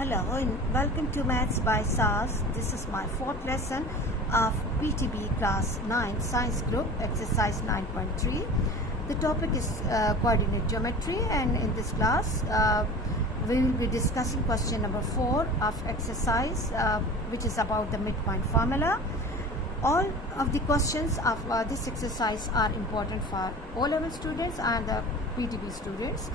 Hello and welcome to Maths by SAS. This is my fourth lesson of PTB class 9 science group exercise 9.3. The topic is coordinate geometry, and in this class we will be discussing question number 4 of exercise which is about the midpoint formula. All of the questions of this exercise are important for O-level students and the PTB students.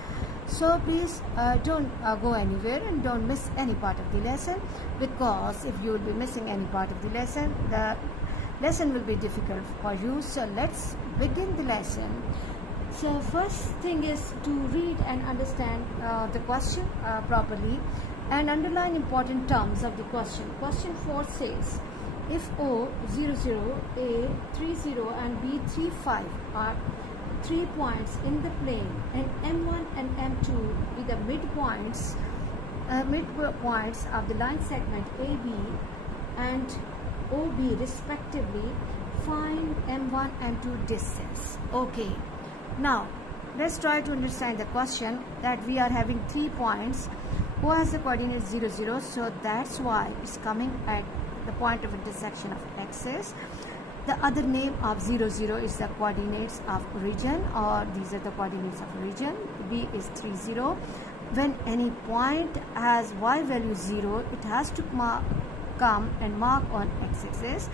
So please don't go anywhere and don't miss any part of the lesson, because if you will be missing any part of the lesson will be difficult for you. So let's begin the lesson. So first thing is to read and understand the question properly and underline important terms of the question. Question 4 says, if O 00, A 30 and B 35 are 3 points in the plane, and M1 and M2 be the midpoints of the line segment AB and OB respectively, find M1 and M2 distance. Okay, now let's try to understand the question. That we are having 3 points. O has the coordinate 00, so that's why it's coming at the point of intersection of axes. The other name of 00 is the coordinates of origin, or these are the coordinates of origin. B is 30. When any point has y value 0, it has to come and mark on x-axis,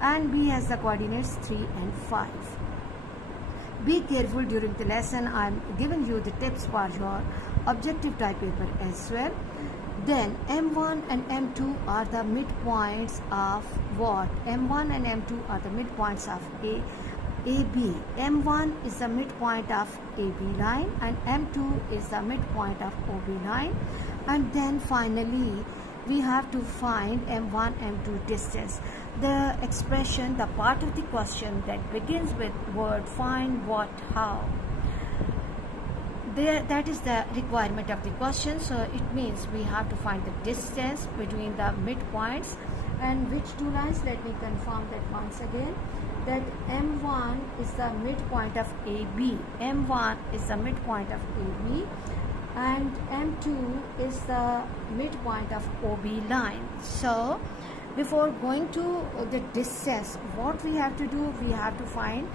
and B has the coordinates 3 and 5. Be careful during the lesson. I'm giving you the tips for your objective type paper as well. Then M1 and M2 are the midpoints of what? M1 and M2 are the midpoints of AB. M1 is the midpoint of AB line and M2 is the midpoint of OB line. And then finally we have to find M1 and M2 distance. The expression, the part of the question that begins with word find, what, how, that is the requirement of the question. So it means we have to find the distance between the midpoints. And which two lines? Let me confirm that once again, that M1 is the midpoint of AB. M1 is the midpoint of AB and M2 is the midpoint of OB line. So before going to the distance, what we have to do, we have to find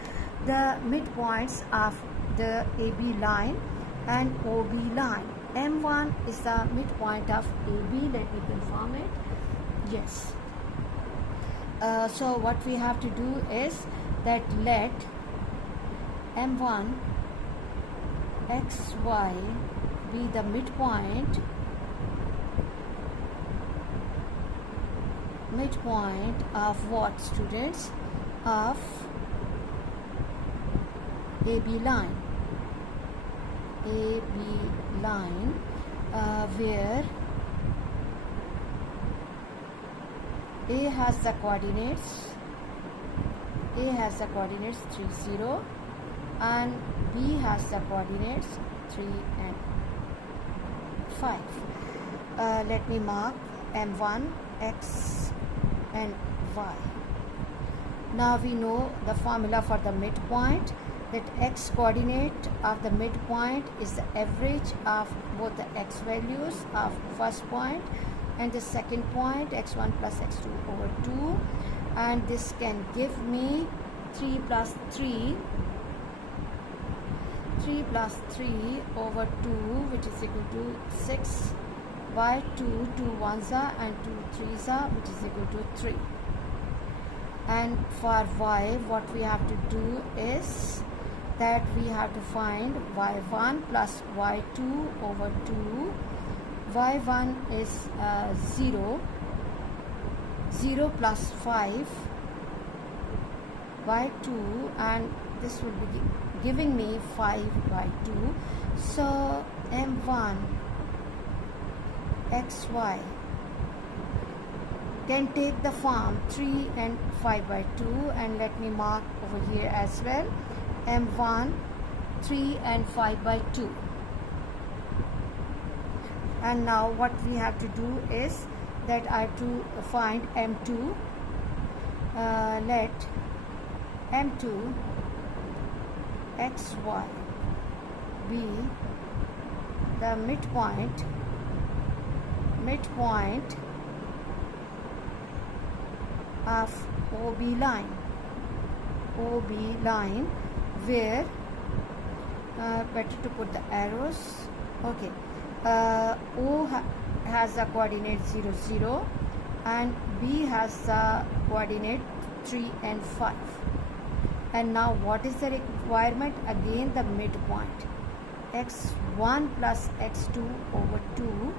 the midpoints of the AB line and OB line. M1 is the midpoint of AB. Let me confirm it. Yes. So what we have to do is that let M1 XY be the midpoint of what, students? Of AB line. AB line, where A has the coordinates 30 and B has the coordinates 3 and 5. Let me mark M1 X and Y. Now we know the formula for the midpoint, that x coordinate of the midpoint is the average of both the x values of first point and the second point, x1 plus x2 over 2, and this can give me 3 plus 3 over 2, which is equal to 6 by 2 1s are and 2 3s are, which is equal to 3. And for y, what we have to do is that we have to find y1 plus y2 over 2. y1 is 0 plus 5 by 2, and this will be giving me 5 by 2. So M1 XY can take the form 3 and 5 by 2, and let me mark over here as well, M1 3 and 5 by 2. And now what we have to do is that I have to find M2. Let M2 XY be the midpoint midpoint of OB line, where better to put the arrows. Okay, O has the coordinate 0 0 and B has the coordinate 3 and 5. And now what is the requirement? Again the midpoint, x1 plus x2 over 2,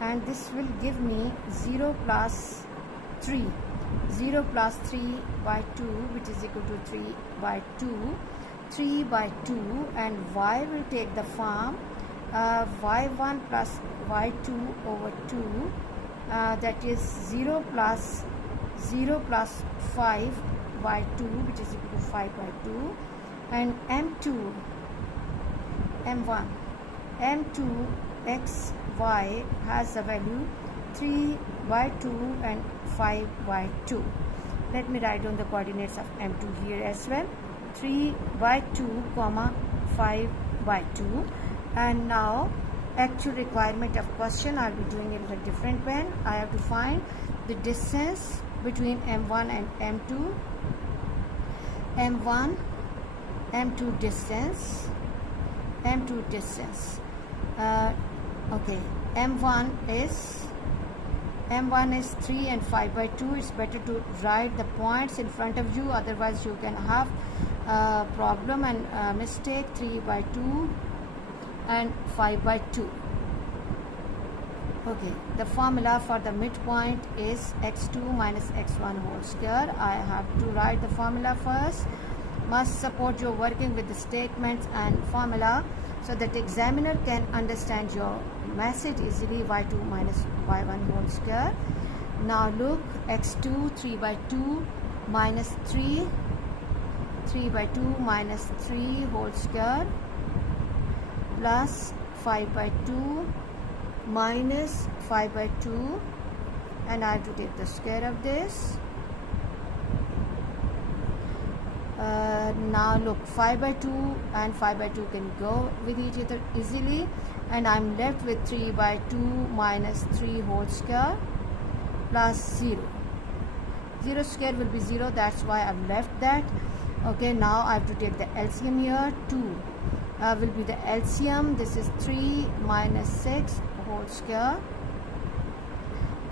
and this will give me 0 plus 3, 0 plus 3 by 2, which is equal to 3 by 2, 3 by 2, and y will take the form y1 plus y2 over 2, that is 0 plus 5 by 2, which is equal to 5 by 2, and m2 xy has the value 3 by 2 and 5 by 2. Let me write down the coordinates of m2 here as well, 3 by 2 comma 5 by 2. And now actual requirement of question, I'll be doing it in a different way. I have to find the distance between m1 and m2. m2 distance. Okay, m1 is 3 and 5 by 2. It's better to write the points in front of you, otherwise you can have a problem and mistake. 3 by 2 and 5 by 2. Okay, the formula for the midpoint is x2 minus x1 whole square. I have to write the formula first. Must support your working with the statements and formula so that the examiner can understand your message easily. Y2 minus y1 whole square. Now look, x2 3 by 2 minus 3 by 2 minus 3 whole square plus 5 by 2 minus 5 by 2, and I have to take the square of this. Now look, 5 by 2 and 5 by 2 can go with each other easily, and I'm left with 3 by 2 minus 3 whole square plus 0. 0 square will be 0, that's why I've left that. Okay, now I have to take the LCM here. 2 will be the LCM. This is 3 minus 6 whole square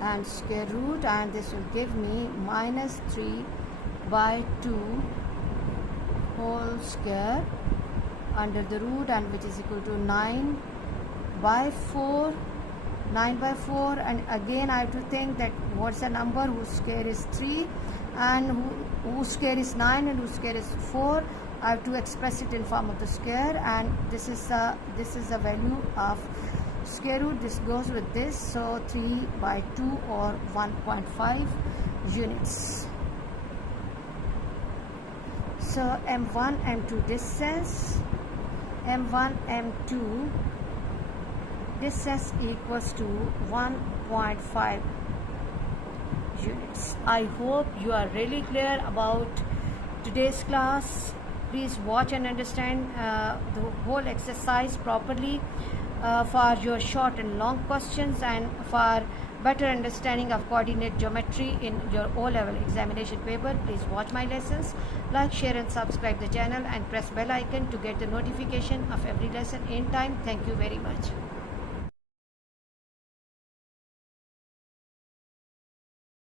and square root, and this will give me minus 3 by 2 whole square under the root, and which is equal to 9 by 4. And again I have to think that what's the number whose square is 3 and whose square is 9 and whose square is 4. I have to express it in form of the square, and this is the value of square root. This goes with this, so 3 by 2 or 1.5 units. So m1 m2 distance, m1 m2 distance equals to 1.5 units. I hope you are really clear about today's class. Please watch and understand the whole exercise properly for your short and long questions, and for better understanding of coordinate geometry in your O-level examination paper. Please watch my lessons, like, share and subscribe the channel, and press bell icon to get the notification of every lesson in time. Thank you very much.